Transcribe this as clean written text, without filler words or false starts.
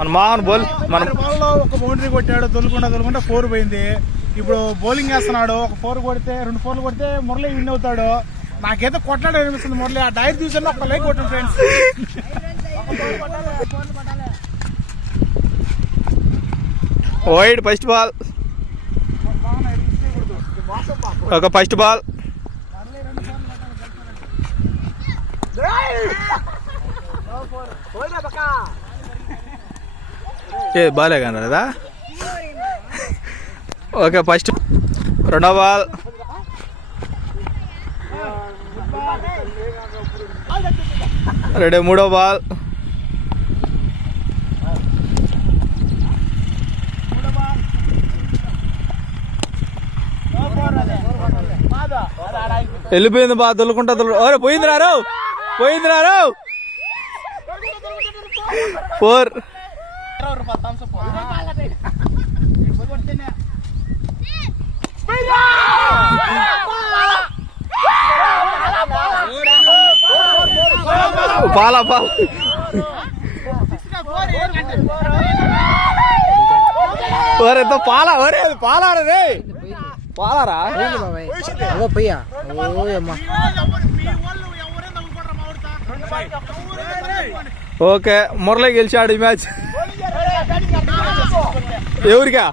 మన మోహన్ బౌల్ మన బాల్లో ఒక బౌండరీ కొట్టాడు, దొల్లుకుంటా 4 పోయింది. ఇప్పుడు బౌలింగ్ వేస్తున్నాడు, ఒక 4 కొడితే 2 4 కొడితే మురళి విన్ అవుతాడు. నాకైతే కొట్లాడు అనిపిస్తుంది మురళి. ఆ డైర్ చూసాను, ఒక లైక్ కొట్టండి ఫ్రెండ్స్. వైడ్ ఫస్ట్ బాల్, ఒక ఫస్ట్ బాల్. బాలే కానీ కదా. ఓకే ఫస్ట్, రెండో బాల్, రెడీ, మూడో బాల్, వెళ్ళిపోయింది బా. దొల్లుకుంటా పోయింది రారు, 4. పాలా పాలారా రే, పాలారా. ఓకే, మురళి గెలిచాడు ఈ మ్యాచ్. ఎవరికా?